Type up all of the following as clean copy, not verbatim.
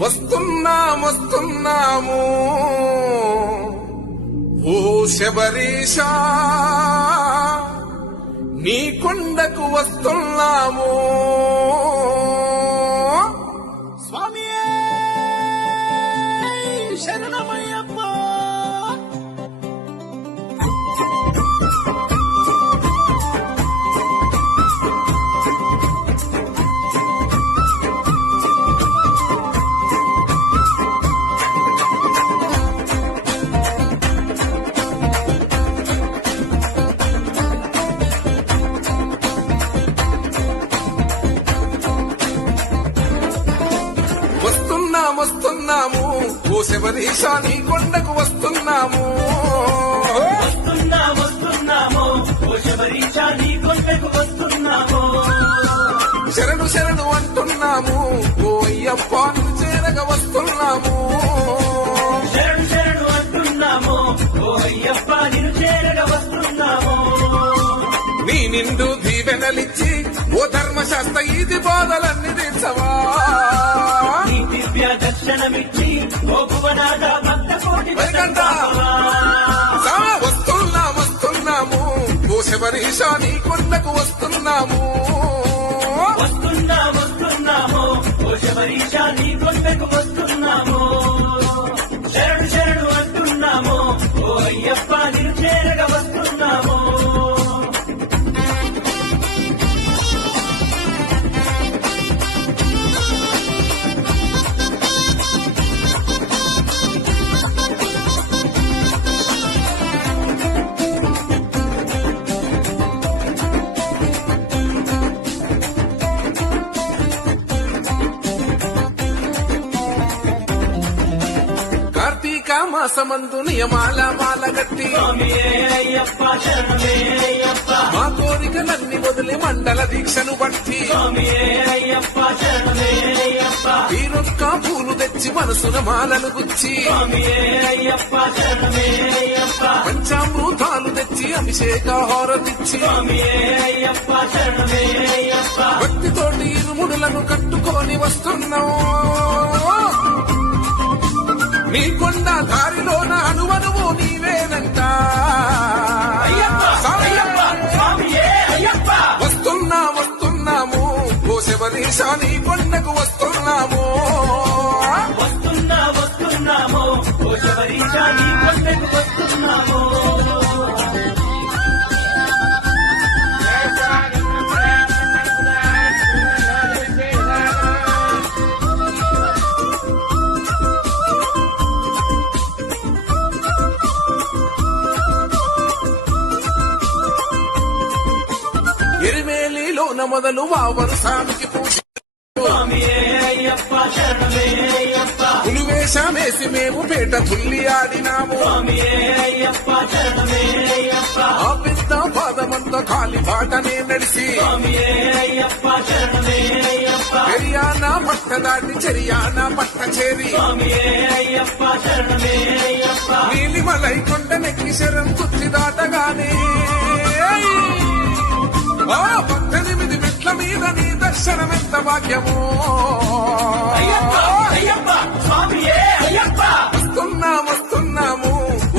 వస్తున్నాము ఓ శబరీషా నీ కొండకు వస్తున్నాము స్వామి శరణమయ్యప్ప. వస్తున్నాము ఓ శబరీషా నీ కొండకు వస్తున్నాము వస్తున్నాము ఓ శబరీషా నీ కొండకు వస్తున్నాము. శరణు శరణు అంటున్నాము ఓ అయ్యప్ప నిన్ను చేరగ వస్తున్నాము. శరణు శరణు అంటున్నాము ఓ అయ్యప్ప నిన్ను చేరగ వస్తున్నాము. నీ నిండు దీవెనలిచ్చి ఓ ధర్మశాస్త్ర ఇది బాధలన్నీ తీర్చవా. నీ దివ్య దర్శనమిచ్చి ఓ భువనాథ భక్త కోటి వస్తున్నాము ఓ శబరీషా నీ కొండకు వస్తున్నాము. వస్తున్నాము ఓ శబరీషా నీ కొండకు వస్తున్నాము. శరణు శరణు అంటున్నాము ఓ అయ్యప్ప నిన్ను చేరగ వస్తున్నాము. కార్తీక మాసమందు నియమాల మాల గట్టి అయ్యప్ప శరణమే అయ్యప్ప. మా కోరికలన్నీ వదిలి మండల దీక్షను బట్టి అయ్యప్ప శరణమే అయ్యప్ప. వీరొక్క పూలు తెచ్చి మనసున మాలను గుచ్చి అయ్యప్ప శరణమే అయ్యప్ప. పంచామృతాలు తెచ్చి అభిషేక హారతిచ్చి అయ్యప్ప శరణమే అయ్యప్ప. భక్తితోటి ఇరుముడులను కట్టుకొని వస్తున్నావు. నీ కొండ దారిలోన అనువనువు నీవేనంట. వస్తున్నాము ఓ శబరీషా నీ కొండకు వస్తున్నాము. వస్తున్నాము ఓ శబరీషా నీ కొండకు వస్తున్నాము. ఎరిమేలిలోన మొదలు వావరు సామికి పూజ అయ్యప్ప శరణమే అయ్యప్ప. పులివేషమేసి మేము పేట తుల్లి ఆడినాము. అయ్యప్ప శరణమే అయ్యప్ప. ఆ పెద్ద పాదమంతా కాలి బాటనే నడిసి అయ్యప్ప శరణమే అయ్యప్ప. పెరియాన పట్ట దాటి చెరియాన పట్ట చేరి అయ్యప్ప శరణమే అయ్యప్ప. నీలిమలై కొండ నెక్కి శరం కుత్తి దాటగానే ఆ 18 మెట్ల మీద నీ దర్శనమెంత భాగ్యమో. వస్తున్నాము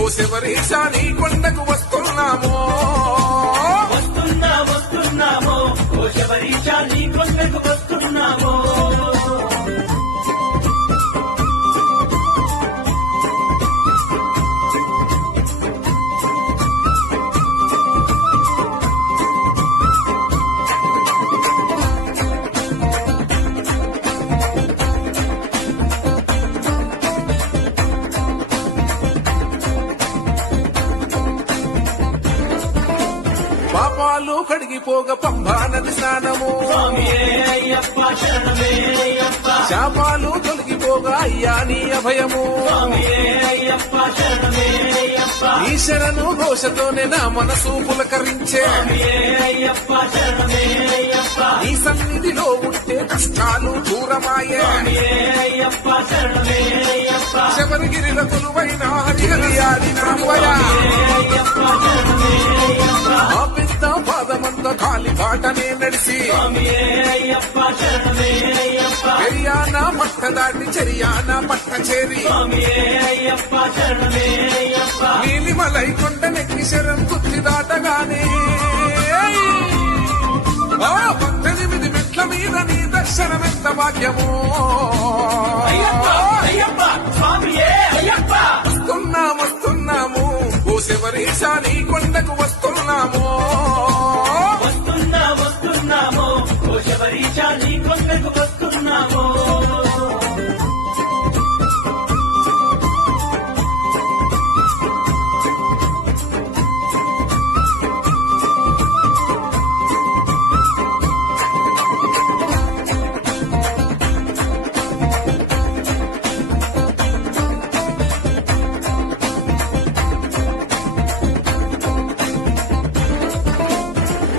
ఓ శబరీషా నీ కొండకు వస్తున్నాము. వస్తున్నాము ఓ శబరీషా నీ కొండకు వస్తున్నాము. పాపాలు కడిగిపోగా పంబా నది స్నానము. అయ్యప్ప శరణమే అయ్యప్ప. శాపాలు తొలగిపోగా అయ్యా నీ అభయము. అయ్యప్ప శరణమే అయ్యప్ప. ఈశ్వరను ఘోషతోనే నా మనసు పులకరించే. అయ్యప్ప శరణమే అయ్యప్ప. నీ సన్నిధిలో ఉంటే కష్టాలు దూరమాయే. అయ్యప్ప శరణమే అయ్యప్ప. శబరిగిరిల కొలువైన హరిహరి ఆడినామయ్యా. అయ్యప్ప శరణమే అయ్యప్ప. ఆ పెద్ద పాదమంత దొంగ కాలి బాటనే నడిసి స్వామియే అయ్యప్ప శరణమే అయ్యప్ప చెరియాన పట్ట దాటి చెరియాన పట్ట చేరి స్వామియే అయ్యప్ప శరణమే అయ్యప్ప నీలిమలై కొండ నెక్కి శరం కుత్తి దాటగానే ఆ 18 మెట్ల మీద నీ దర్శనమెంత భాగ్యమో అయ్యప్ప అయ్యప్ప స్వామియే అయ్యప్ప వస్తున్నాము ఓ శబరీశా నీ కొండకు వస్తున్నాము వస్తున్నామో ఓ శబరీశ నీ కొండకు వస్తున్నామో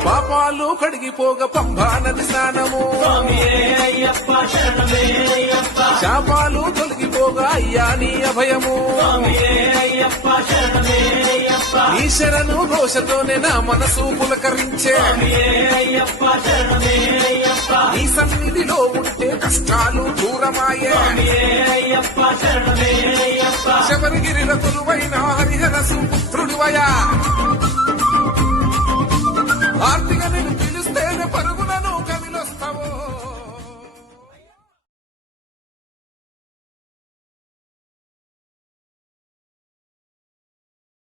పాపాలు కడిగిపోగ పంబా నది స్నానము స్వామియే అయ్యప్ప శరణమే అయ్యప్ప శాపాలు తొలగిపోగా అయ్యా నీ అభయము స్వామియే అయ్యప్ప శరణమే అయ్యప్ప ఈశ్వరను ఘోషతోనే నా మనసు పులకరించే స్వామియే అయ్యప్ప శరణమే అయ్యప్ప నీ సన్నిధిలో ఉంటే కష్టాలు దూరమాయే స్వామియే అయ్యప్ప శరణమే